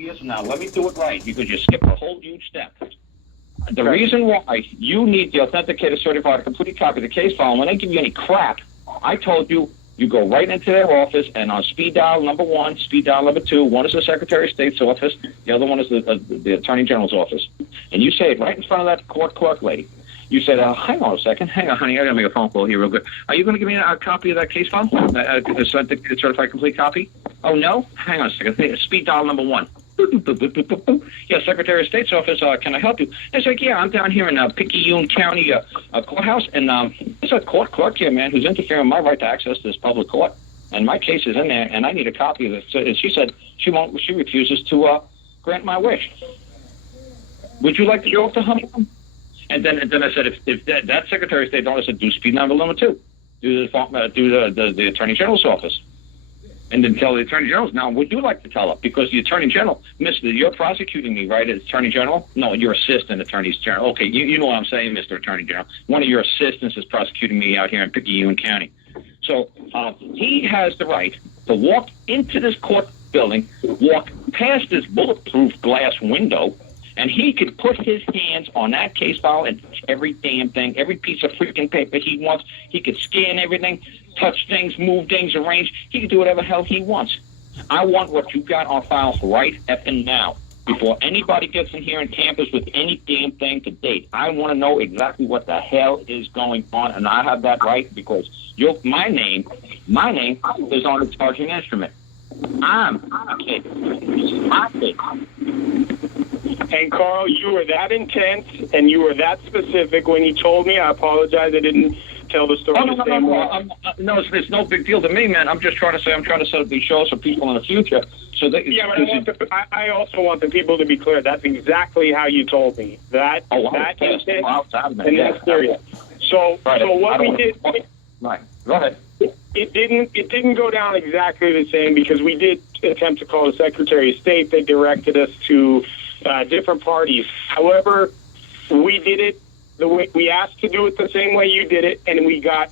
years from now, let me do it right, because you skipped a whole huge step. The reason why you need the authenticated, certified, complete copy of the case file, and when they give you any crap, I told you, you go right into their office, and on speed dial number 1, speed dial number 2, one is the Secretary of State's office, the other one is the Attorney General's office. And you say it right in front of that court clerk lady. You said, hang on a second. Hang on, honey. I got to make a phone call here real good. Are you going to give me a copy of that case file? A certified complete copy? Oh, no? Hang on a second. Speed dial number 1. Yeah, Secretary of State's office, can I help you? It's like, yeah, I'm down here in Picayune County courthouse, and there's a court clerk here, man, who's interfering with my right to access this public court. And my case is in there, and I need a copy of it. And she said she refuses to grant my wish. Would you like to go up to her? And then I said, if that Secretary of State don't, I said, do speed number 2. Do the Attorney General's office. And then tell the Attorney General. Now, would you like to tell her? Because the Attorney General, Mister, you're prosecuting me, right, as Attorney General? No, your assistant Attorney General. Okay, you know what I'm saying, Mr. Attorney General. One of your assistants is prosecuting me out here in Picayune County. So he has the right to walk into this court building, walk past this bulletproof glass window, and he could put his hands on that case file and touch every damn thing, every piece of freaking paper he wants. He could scan everything, touch things, move things, arrange. He could do whatever hell he wants. I want what you got on file right effing now, before anybody gets in here and tampers with any damn thing to date. I want to know exactly what the hell is going on, and I have that right because my name is on the charging instrument. I'm a kid. My kid. And Karl, you were that intense and you were that specific when you told me. I apologize, I didn't tell the story the same way. No, it's no big deal to me, man. I'm just trying to set up these shows for people in the future. So that I also want the people to be clear. That's exactly how you told me. That intense and that's serious. So what we did. Right. Go ahead. It didn't go down exactly the same because we did attempt to call the Secretary of State. They directed us to different parties. However, we did it the way we asked to do it the same way you did it, and we got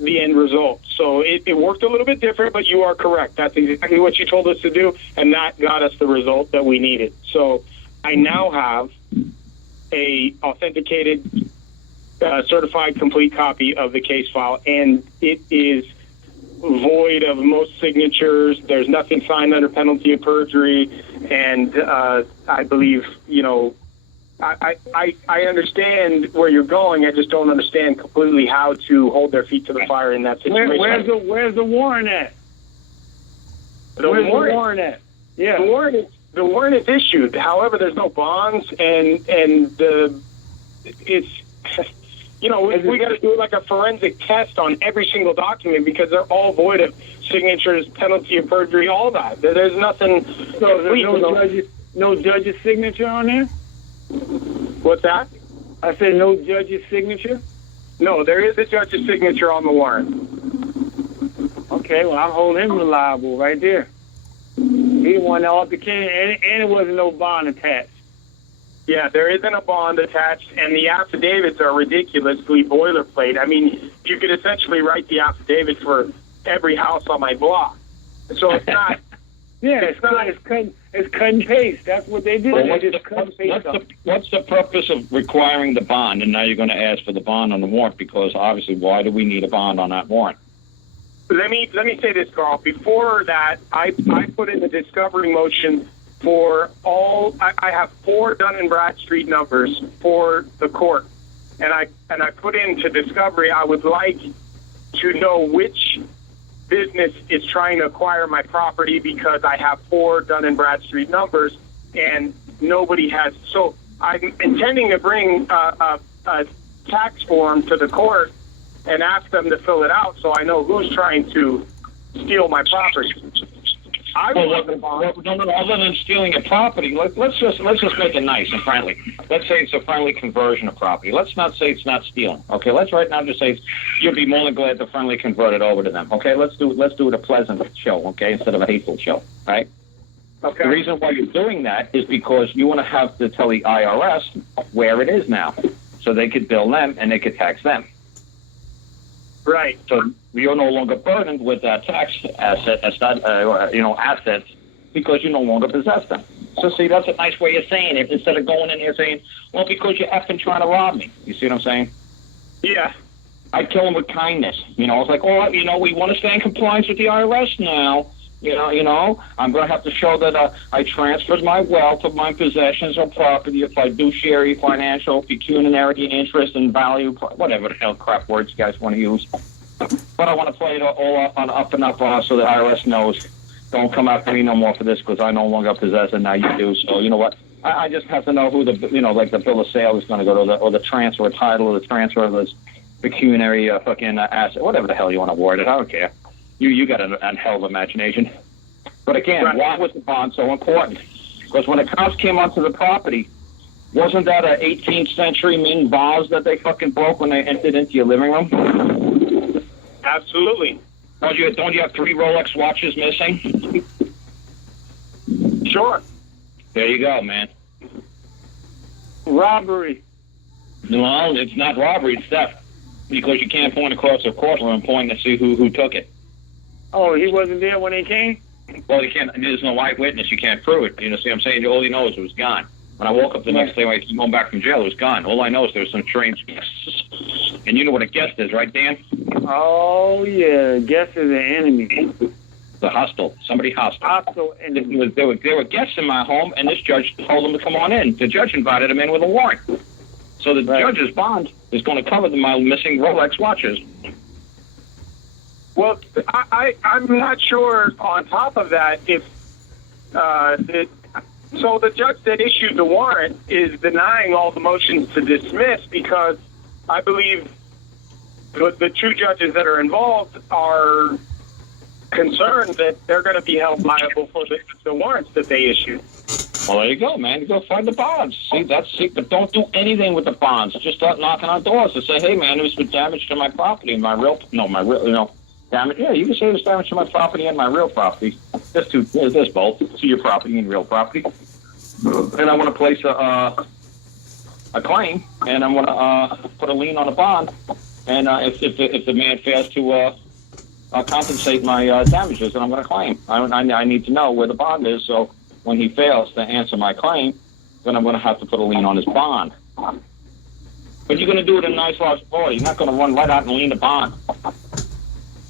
the end result. So it worked a little bit different, but you are correct. That's exactly what you told us to do, and that got us the result that we needed. So I now have a authenticated, certified, complete copy of the case file, and it is void of most signatures. There's nothing signed under penalty of perjury, and I believe, I understand where you're going. I just don't understand completely how to hold their feet to the fire in that situation. Where's the warrant at? The warrant at? Yeah. The warrant is issued. However, there's no bonds, and it's we got to do like a forensic test on every single document because they're all void of signatures, penalty of perjury, all that. There's nothing. So there's no judge's signature on there? What's that? I said no judge's signature? No, there is a judge's signature on the warrant. Okay, well, I'm holding him reliable right there. He won off the can, and it wasn't no bond attached. Yeah, there isn't a bond attached, and the affidavits are ridiculously boilerplate. I mean, you could essentially write the affidavit for every house on my block. So it's not... It's cut and paste. That's what they do. Well, what's the purpose of requiring the bond? And now you're going to ask for the bond on the warrant because obviously, why do we need a bond on that warrant? Let me say this, Karl. Before that, I put in the discovery motion for all. I have 4 Dun & Bradstreet numbers for the court, and I put into discovery. I would like to know which business is trying to acquire my property because I have 4 Dun & Bradstreet numbers and nobody has. So I'm intending to bring a tax form to the court and ask them to fill it out so I know who's trying to steal my property. Other than stealing a property, let's just make it nice and friendly. Let's say it's a friendly conversion of property. Let's not say it's not stealing. Okay, let's right now just say you'd be more than glad to friendly convert it over to them. Okay, let's do it a pleasant show. Okay, instead of a hateful show. Right? Okay. The reason why you're doing that is because you want to have to tell the IRS where it is now, so they could bill them and they could tax them. Right. So you're no longer burdened with that tax asset, assets because you no longer possess them. So see, that's a nice way of saying it, instead of going in here saying, well, because you're effing trying to rob me. You see what I'm saying? Yeah. I kill them with kindness. You know, it's like, oh, you know, we want to stay in compliance with the IRS now. You know, I'm going to have to show that I transferred my wealth of my possessions or property, a fiduciary, financial, pecuniary interest and value, whatever the hell crap words you guys want to use. But I want to play it all on up and up so the IRS knows. Don't come after me no more for this because I no longer possess it. Now you do. So you know what? I just have to know who the, you know, like the bill of sale is going to go to, or the transfer title, or the transfer of this pecuniary fucking asset, whatever the hell you want to word it. I don't care. You got a hell of imagination. But again, why was the bond so important? Because when the cops came onto the property, wasn't that an 18th century Ming vase that they fucking broke when they entered into your living room? Absolutely. Don't you have 3 Rolex watches missing? Sure. There you go, man. Robbery. No, it's not robbery, it's theft. Because you can't point across the courtroom and point to see who took it. Oh, he wasn't there when they came? Well, you can't. There's no eyewitness. You can't prove it. You know, see what I'm saying? All he knows it was gone. When I woke up the next day, when I came home back from jail, it was gone. All I know is there was some strange guests. And you know what a guest is, right, Dan? Oh, yeah. Guest is an enemy. The hostile. Somebody hostile. Hostile enemy. There were guests in my home, and this judge told them to come on in. The judge invited them in with a warrant. So the judge's bond is going to cover my missing Rolex watches. Well, I'm not sure on top of that if so the judge that issued the warrant is denying all the motions to dismiss because I believe the 2 judges that are involved are concerned that they're going to be held liable for the warrants that they issued. Well, there you go, man. You go find the bonds. See, but don't do anything with the bonds. Just start knocking on doors and say, hey, man, there's been damage to my property, damage. Yeah, you can say there's damage to my property and my real property. There's both. To your property and real property. And I want to place a claim, and I'm going to put a lien on a bond. And if the man fails to compensate my damages, then I'm going to claim. I need to know where the bond is, so when he fails to answer my claim, then I'm going to have to put a lien on his bond. But you're going to do it in a nice large order. You're not going to run right out and lien the bond.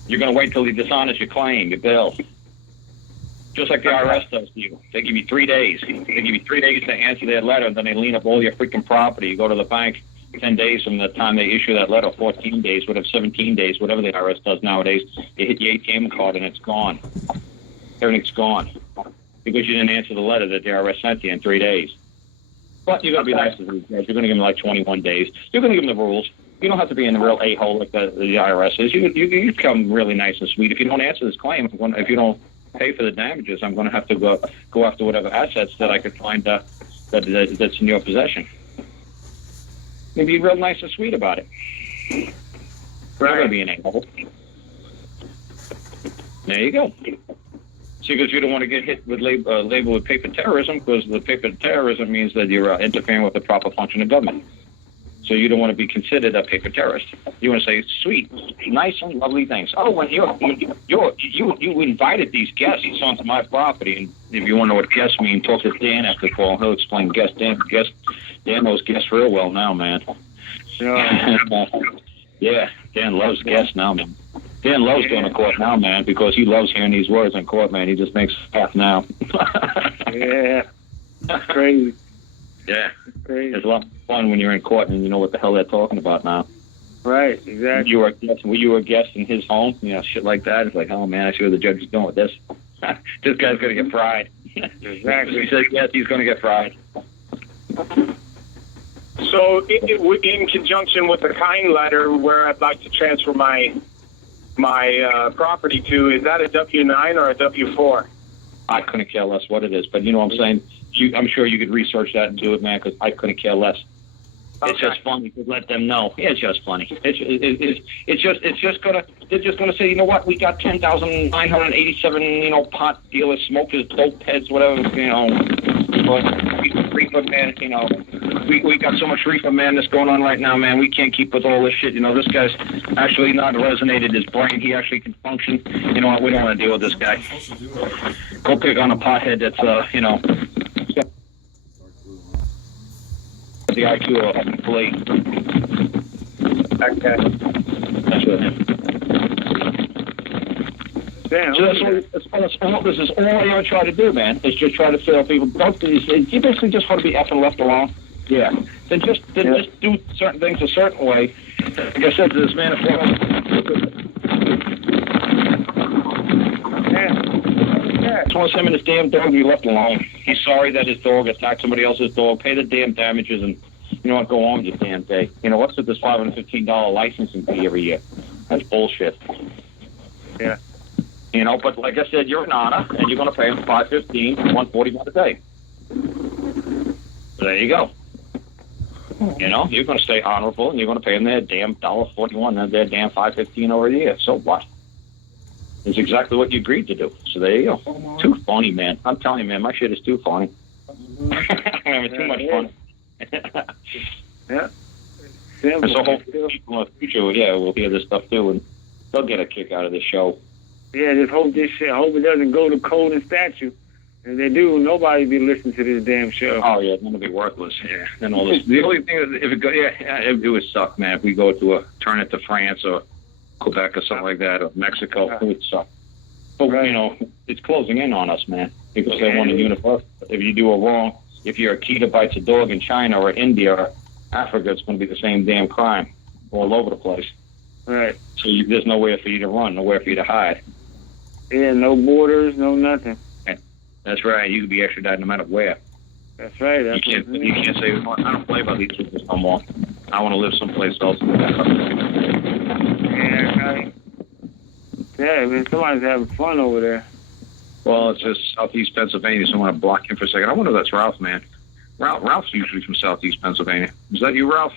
You're going to wait till he dishonors your claim, your bill. Just like the IRS does to you. They give you 3 days. They give you 3 days to answer their letter, then they lien up all your freaking property. You go to the bank 10 days from the time they issue that letter, 14 days, whatever, 17 days, whatever the IRS does nowadays. You hit your ATM card and it's gone. Everything's gone. Because you didn't answer the letter that the IRS sent you in 3 days. But you're going to be nice to these guys. You're going to give them like 21 days. You're going to give them the rules. You don't have to be in a real a-hole like the IRS is. You become really nice and sweet. If you don't answer this claim, if you don't pay for the damages, I'm going to have to go after whatever assets that I could find that's in your possession. And be real nice and sweet about it. You're not going to be an a-hole. There you go. See, because you don't want to get hit with label with paper terrorism, because the paper terrorism means that you're interfering with the proper function of government. So you don't want to be considered a paper terrorist. You want to say sweet, nice, and lovely things. Oh, when you invited these guests onto my property, and if you want to know what guests mean, talk to Dan after the call. He'll explain guests. Dan knows guests real well now, man. Yeah, Dan loves guests now, man. Dan loves going to court now, man, because he loves hearing these words in court, man. He just makes laugh now. Yeah, crazy. Yeah, it's a lot of fun when you're in court and you know what the hell they're talking about now. Right, exactly. Were you a guest in his home? You know, shit like that. It's like, oh man, I see where the judge is going with this. This guy's gonna get fried. Exactly. He says yes, he's gonna get fried. So, in conjunction with the kind letter, where I'd like to transfer my property to, is that a W-9 or a W-4? I couldn't care less what it is, but you know what I'm saying. I'm sure you could research that and do it, man, because I couldn't care less. Okay. It's just funny to let them know. Yeah, it's just funny. It's just gonna. They're just gonna say, you know what? We got 10,987, pot dealers, smokers, dope heads, whatever. But reefer man, you know, we got so much reefer madness going on right now, man. We can't keep with all this shit. You know, this guy's actually not resonated his brain. He actually can function. You know what? We don't want to deal with this guy. Go pick on a pothead that's, you know, the IQ of a plate. Okay. That's with him. Damn. So this is all I ever try to do, man. Is just try to tell people, you basically just want to be effing left alone. Yeah. Then just do certain things a certain way. Like I said to this man, I just want him and his damn dog to be left alone. He's sorry that his dog attacked somebody else's dog. Pay the damn damages and, you know what, go on with your damn day. You know, what's with this $515 licensing fee every year? That's bullshit. Yeah. You know, but like I said, you're an honor, and you're going to pay him $515, $141 a day. So there you go. You know, you're going to stay honorable, and you're going to pay them their damn $1.41, and their damn $515 over a year. So what? It's exactly what you agreed to do. So there you go. Too funny, man. I'm telling you, man, my shit is too funny. It's too much fun. Yeah. And so hopefully people in the future, will hear this stuff too, and they'll get a kick out of this show. Yeah, just hope this shit. Hope it doesn't go to code and statute. If they do, nobody be listening to this damn show. Oh yeah, it's gonna be worthless. Yeah, and all this. The only thing is, if it go, it would suck, man. If we go to turn it to France or Quebec or something like that, or Mexico, it would suck. But you know, it's closing in on us, man, because they want a universal. If you do a wrong, if your Akita bites a dog in China or India or Africa, it's going to be the same damn crime all over the place. Right. So there's nowhere for you to run, nowhere for you to hide. Yeah, no borders, no nothing. That's right. You could be extradited no matter where. That's right. That's you can't say, I don't play by these rules no more. I want to live someplace else. Yeah, man, somebody's having fun over there. Well, it's just southeast Pennsylvania, so I want to block him for a second. I wonder if that's Ralph, man. Ralph's usually from southeast Pennsylvania. Is that you, Ralph?